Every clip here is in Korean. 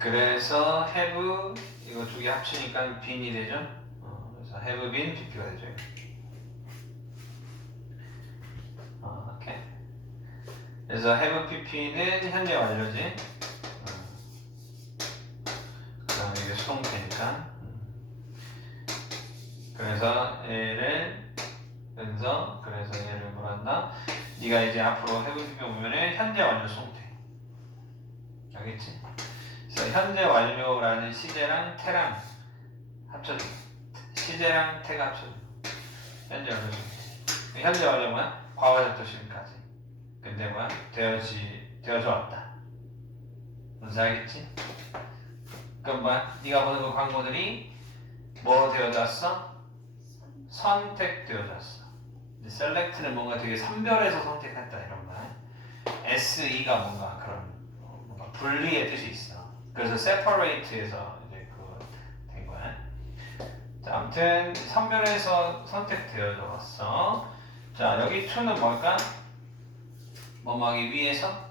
그래서 have 이거 두 개 합치니까 빈이 되죠. 어, 그래서 have been pp가 되죠. 어. 그래서 have pp는 현재 완료지. 어. 그다음 이게 수동태니까. 음. 그래서 얘를 그래서 그래서 얘를 뭐란다? 네가 이제 앞으로 have pp 보면은 현재 완료 수동태. 알겠지? 그래서 현재 완료라는 시제랑 태랑 합쳐져. 시제랑 태가 합쳐져. 현재 완료. 현재 완료가 과거부터 지금까지. 근데 뭐야? 되어지 되어져 왔다. 무슨 알겠지? 그럼 뭐야? 네가 보는 그 광고들이 뭐 왔어. 근데 select는 뭔가 되게 선별해서 선택했다 이런 거야. SE가 뭔가 그런 어, 뭔가 분리의 뜻이 있어. 그래서 separate에서 이제 그된 거야. 자, 아무튼 선별해서 선택되어져 왔어. 자, 여기 to는 뭘까? 뭐뭐하기 위해서?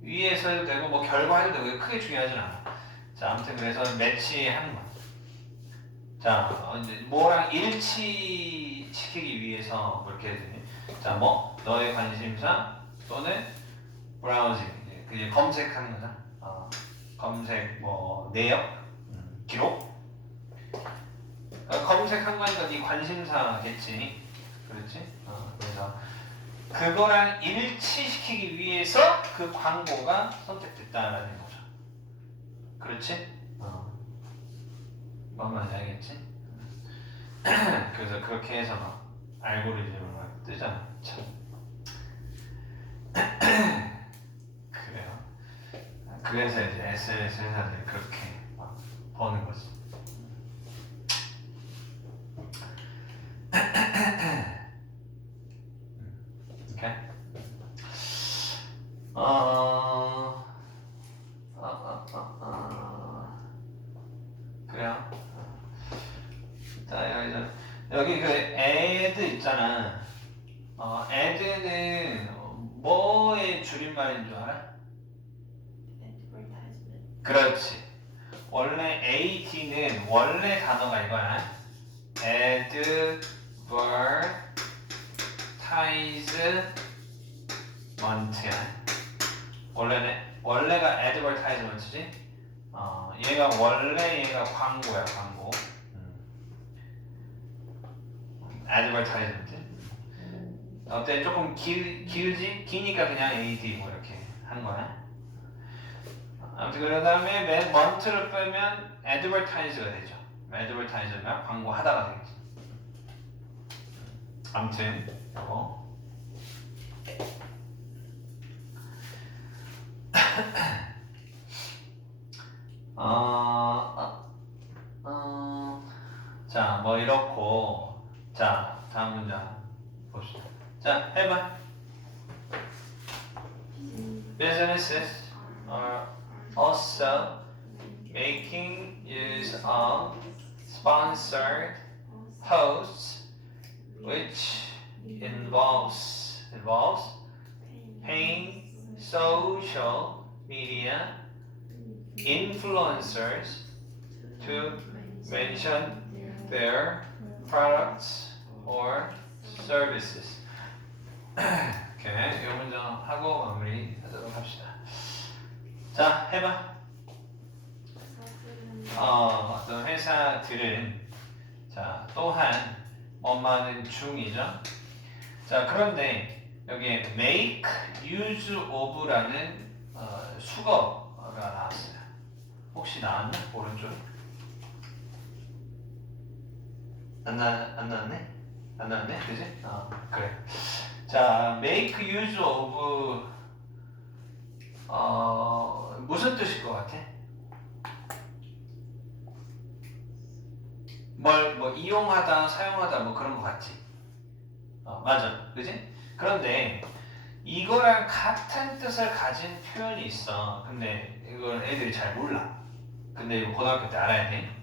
위해서 해도 되고 뭐 결과 해도 되고 크게 중요하진 않아. 자, 아무튼 그래서 매치하는 거야. 자, 어, 이제 뭐랑 일치시키기 위해서 그렇게 해야 되니? 자, 뭐 너의 관심사 또는 브라우징, 그게 검색하는 거잖아. 어, 검색 뭐 내역, 음, 기록. 어, 검색한 거니까 네 관심사겠지. 그렇지? 어, 그래서 그거랑 일치시키기 위해서 그 광고가 선택됐다라는 거죠. 그렇지? 어. 뭔 말인지 알겠지? 그래서 그렇게 해서 막 알고리즘을 막 뜨잖아. 참. 그래서 이제 SNS 회사들이 그렇게 막 버는 거지. 오케이. 어, 어, 어, 어, 어. 그래요. 자, 여기, 저- 여기 그 add 있잖아. 어, add는 뭐의 줄임말인 줄 알아? 그렇지. 원래 ad는 원래 단어가 이거야. advertisement야. 원래는 원래가 advertisement지. 어, 얘가 원래 얘가 광고야, 광고. 음. advertisement. 어때? 조금 길, 길지? 기니까 그냥 AD 뭐 이렇게 한 거야. 아무튼 그 다음에 맨 먼트를 빼면 advertise가 되죠. advertise가 광고하다가 되겠지. 아무튼 어, 어, 어, 자, 뭐 이렇고 자, 다음 문장 봅시다. 자, 해봐. Businesses are also making use of sponsored posts which involves involves paying social media influencers to mention their products or services. 오케이, 이 문장 하고 마무리하도록 합시다. 자, 해봐. 어, 어떤 회사들은 자 또한 뭐만은 중이죠. 자 그런데 여기에 make use of라는 어, 수거가 나왔어요. 혹시 나왔나 오른쪽? 안, 나, 안 나왔네? 안 나왔네? 그지? 어 그래. 자 make use of 어 무슨 뜻일 것 같아? 뭘 뭐 이용하다 사용하다 뭐 그런 거 같지? 어, 맞아. 그지? 그런데 이거랑 같은 뜻을 가진 표현이 있어. 근데 이걸 애들이 잘 몰라. 근데 이거 고등학교 때 알아야 돼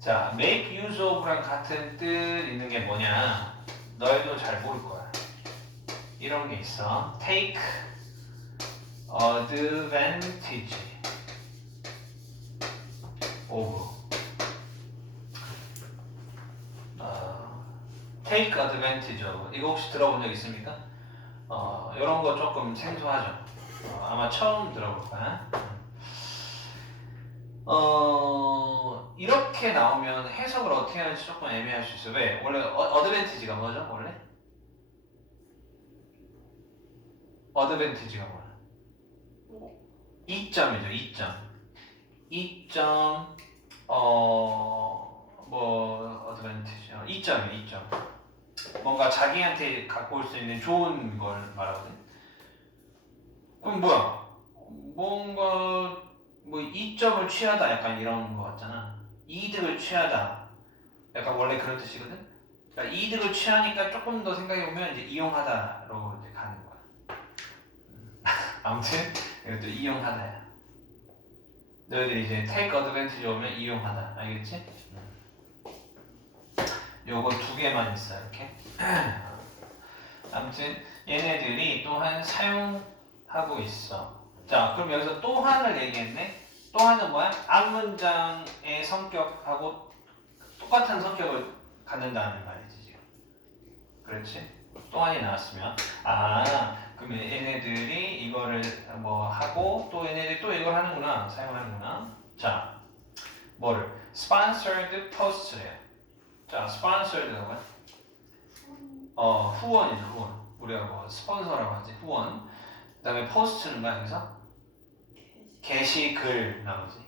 자 make use of랑 같은 뜻 있는 게 뭐냐? 너희도 잘 모를 거야. 이런 게 있어. take advantage of 어, take advantage of 이거 혹시 들어본 적 있습니까? 어, 이런 거 조금 생소하죠. 어, 아마 처음 들어볼까? 어, 이렇게 나오면 해석을 어떻게 하는지 조금 애매할 수 있어요. 왜? 원래 어, 어드벤티지가 뭐죠? 원래? 어드벤티지가 뭐예요? 2점이죠. 2점. 2점 어뭐 어드밴티지요. 2점이에요, 2점. 뭔가 자기한테 갖고 올 수 있는 좋은 걸 말하거든. 그럼 뭐야? 뭔가 뭐 2점을 취하다 약간 이런 거 같잖아. 이득을 취하다. 약간 원래 그런 뜻이거든. 그러니까 이득을 취하니까 조금 더 생각해 보면 이제 이용하다로 이제 가는 거야. 아무튼 이것도 이용하다야. 너희들이 이제 take advantage 오면 이용하다. 알겠지? 요거 두 개만 있어 이렇게. 아무튼 얘네들이 또한 사용하고 있어. 자, 그럼 여기서 또한을 얘기했네. 또한은 뭐야? 앞문장의 성격하고 똑같은 성격을 갖는다는 말이지 지금. 그렇지? 또한이 나왔으면 아 그러면 얘네들이 이거를 뭐 하고 또 얘네들이 또 이걸 하는구나 사용하는구나. 자, 뭐를 sponsored post래요. 자, sponsored가 뭐야? 어 후원이죠 후원. 우리가 뭐 스폰서라고 하지 후원. 그 다음에 post는 뭐야 여기서? 게시글 나오지.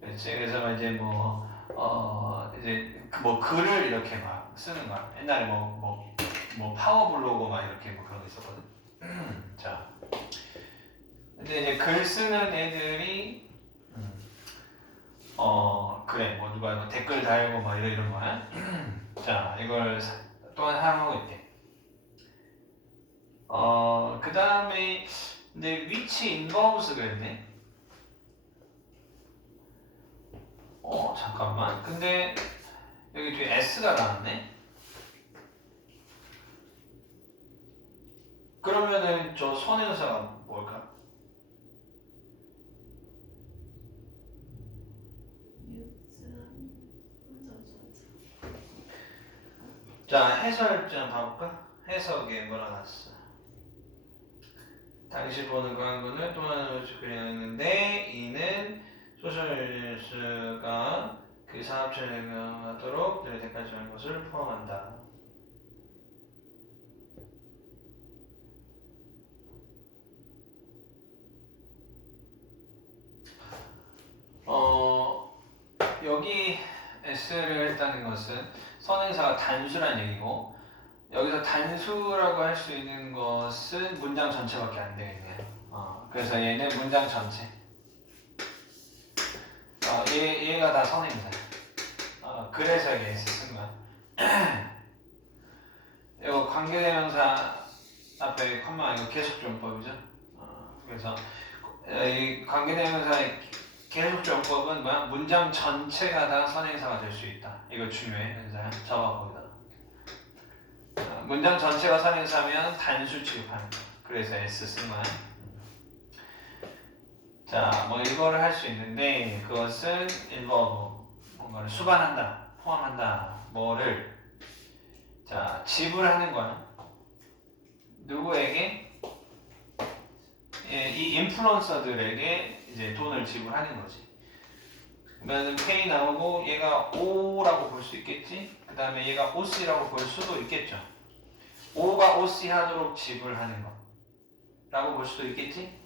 그렇지. 그래서 이제 뭐, 어, 이제 그뭐 글을 이렇게 막 쓰는 거야. 옛날에 뭐, 뭐, 뭐 파워블로그 막 이렇게 뭐 그런 거 있었거든. 자. 근데 이제 글 쓰는 애들이, 음, 어, 그래. 뭐 누가 뭐 댓글 달고 막 이런, 이런 거야. 자, 이걸 사- 또한 사용하고 있대. 어, 그 다음에, 근데 which involves 그랬네. 어 잠깐만. 근데 여기 뒤에 s가 나왔네. 그러면은 저 선행사가 뭘까? 자 해설 좀 봐볼까? 해석에 뭐라 났어? 당시 보는 광고는 또 하나로 그렸는데 이는 소셜뉴스가 그 사업체를 경영하도록 늘 대가지하는 것을 포함한다. 어 여기 S를 했다는 것은 선행사가 단수란 얘기고 여기서 단수라고 할 수 있는 것은 문장 전체밖에 안 되겠네요. 어, 그래서 얘는 문장 전체. 어, 얘, 얘가 다 선행사. 어, 그래서 얘 S 쓴 거야. 이거 관계대명사 앞에 컴마 이거 계속조용법이죠. 어, 그래서 어, 이 관계대명사의 계속조용법은 뭐야? 문장 전체가 다 선행사가 될 수 있다. 이거 중요해, 은사야. 적어 거기다. 어, 문장 전체가 선행사면 단수 취급하는 거야. 그래서 S 쓴 거야. 자, 뭐 이거를 할 수 있는데 그것은 involve 뭔가를 수반한다, 포함한다, 뭐를 자 지불하는 거야. 누구에게? 예, 이 인플루언서들에게 이제 돈을 지불하는 거지. 그러면 pay 나오고 얘가 O라고 볼 수 있겠지. 그 다음에 얘가 OC라고 볼 수도 있겠죠. O가 OC 하도록 지불하는 거. 라고 볼 수도 있겠지.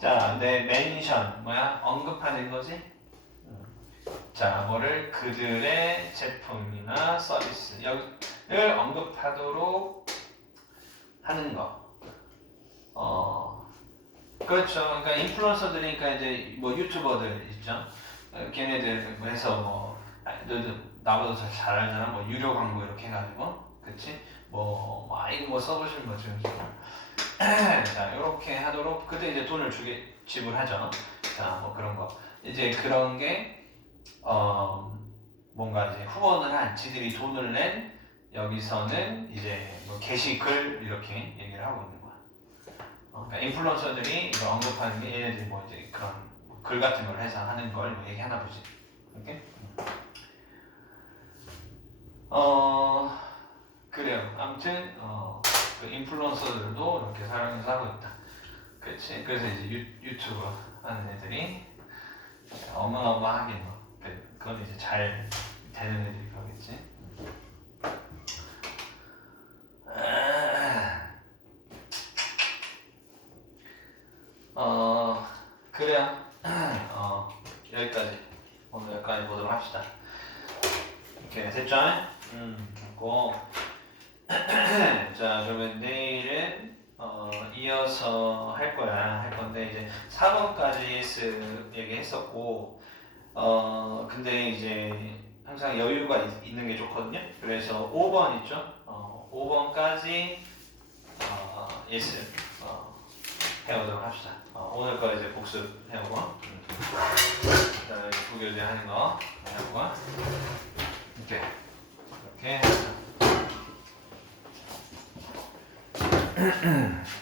자, 내 멘션 뭐야? 언급하는 거지. 음. 자, 뭐를 그들의 제품이나 서비스 여기를 언급하도록 하는 거. 어, 그렇죠. 그러니까 인플루언서들이니까 이제 뭐 유튜버들 있죠. 어, 걔네들 뭐 해서 뭐 아, 너도 나보다 더 잘 알잖아. 뭐 유료 광고 이렇게 해가지고, 그렇지? 뭐, 뭐 아이 뭐 써보시는 거 지금 자, 이렇게 하도록 그때 이제 돈을 주게 지불하죠. 자, 뭐 그런 거. 이제 그런 게 어, 뭔가 이제 후원을 한 지들이 돈을 낸 여기서는 이제 뭐 게시글 이렇게 얘기를 하고 있는 그러니까 인플루언서들이 이걸 언급하는 게 얘네들이 뭐 이제 그런 글 같은 걸 해서 하는 걸 뭐 얘기하나 보지. 오케이? 어 그래요. 아무튼 어, 그 인플루언서들도 이렇게 사용해서 하고 있다. 그렇지. 그래서 이제 유, 유튜브 하는 애들이 어마어마하게 뭐 그- 그건 이제 잘 되는 애들이 그러겠지. 어 그래요. 어 여기까지 오늘 여기까지 보도록 합시다. 이렇게 됐죠? 음 됐고 자 그러면 내일은 어 이어서 할 거야 할 건데 이제 4번까지 쓱 얘기했었고 어 근데 이제 항상 여유가 있, 있는 게 좋거든요. 그래서 5번 있죠? 어 5번까지 어 예스 어 해오도록 합시다. 어, 오늘 거 이제 복습 해오고 음. 그다음에 두 교재 하는 거 해오고 이렇게 이렇게 해서